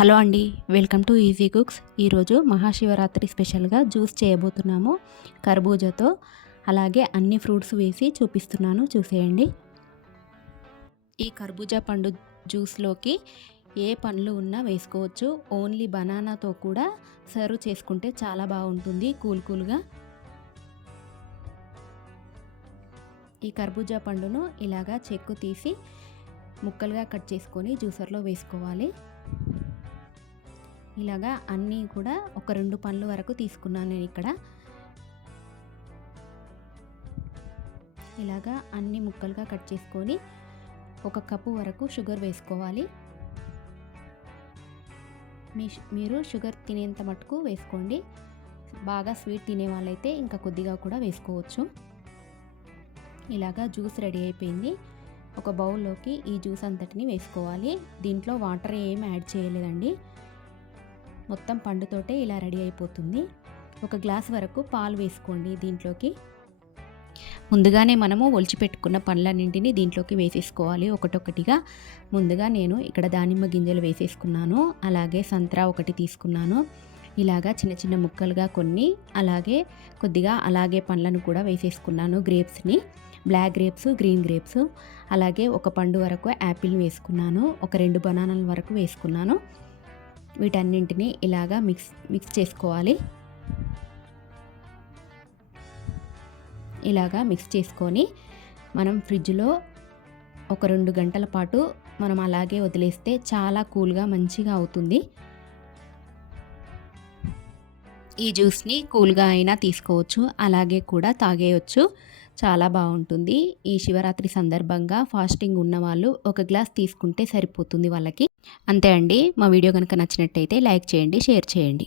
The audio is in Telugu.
హలో అండి, వెల్కమ్ టు ఈజీ కుక్స్. ఈరోజు మహాశివరాత్రి స్పెషల్గా జ్యూస్ చేయబోతున్నాము కర్బూజాతో. అలాగే అన్ని ఫ్రూట్స్ వేసి చూపిస్తున్నాను, చూసేయండి. ఈ కర్బూజా పండు జ్యూస్లోకి ఏ పండ్లు ఉన్నా వేసుకోవచ్చు. ఓన్లీ బనానాతో కూడా సర్వ్ చేసుకుంటే చాలా బాగుంటుంది కూల్గా. ఈ కర్బూజా పండును ఇలాగా చెక్కు తీసి ముక్కలుగా కట్ చేసుకొని జ్యూసర్లో వేసుకోవాలి. ఇలాగా అన్నీ కూడా ఒక 2 పండ్ల వరకు తీసుకున్నాను నేను ఇక్కడ. ఇలాగా అన్ని ముక్కలుగా కట్ చేసుకొని 1 కప్పు వరకు షుగర్ వేసుకోవాలి. మీరు షుగర్ తినేంత మటుకు వేసుకోండి. బాగా స్వీట్ తినే వాళ్ళైతే ఇంకా కొద్దిగా కూడా వేసుకోవచ్చు. ఇలాగా జ్యూస్ రెడీ అయిపోయింది. ఒక బౌల్లోకి ఈ జ్యూస్ అంతటిని వేసుకోవాలి. దీంట్లో వాటర్ ఏం యాడ్ చేయలేదండి, మొత్తం పండుతోటే ఇలా రెడీ అయిపోతుంది. 1 గ్లాస్ వరకు పాలు వేసుకోండి దీంట్లోకి. ముందుగానే మనము ఒలిచిపెట్టుకున్న పండ్లన్నింటినీ దీంట్లోకి వేసేసుకోవాలి ఒకటొకటిగా. ముందుగా నేను ఇక్కడ దానిమ్మ గింజలు వేసేసుకున్నాను, అలాగే సంత్రా ఒకటి తీసుకున్నాను. ఇలాగా చిన్న చిన్న ముక్కలుగా కొన్ని, అలాగే కొద్దిగా అలాగే పండ్లను కూడా వేసేసుకున్నాను. గ్రేప్స్ని, బ్లాక్ గ్రేప్స్, గ్రీన్ గ్రేప్స్, అలాగే 1 పండు వరకు యాపిల్ వేసుకున్నాను. ఒక 2 బనానాల వరకు వేసుకున్నాను. వీటన్నింటినీ ఇలాగా మిక్స్ చేసుకోవాలి. ఇలాగా మిక్స్ చేసుకొని మనం ఫ్రిడ్జ్లో ఒక 2 గంటల పాటు మనం అలాగే వదిలేస్తే చాలా కూల్గా మంచిగా అవుతుంది. ఈ జ్యూస్ని కూల్గా అయినా తీసుకోవచ్చు, అలాగే కూడా తాగేయచ్చు. చాలా బాగుంటుంది. ఈ శివరాత్రి సందర్భంగా ఫాస్టింగ్ ఉన్నవాళ్ళు 1 గ్లాస్ తీసుకుంటే సరిపోతుంది వాళ్ళకి. అంతే అండి. మా వీడియో కనుక నచ్చినట్టయితే లైక్ చేయండి, షేర్ చేయండి.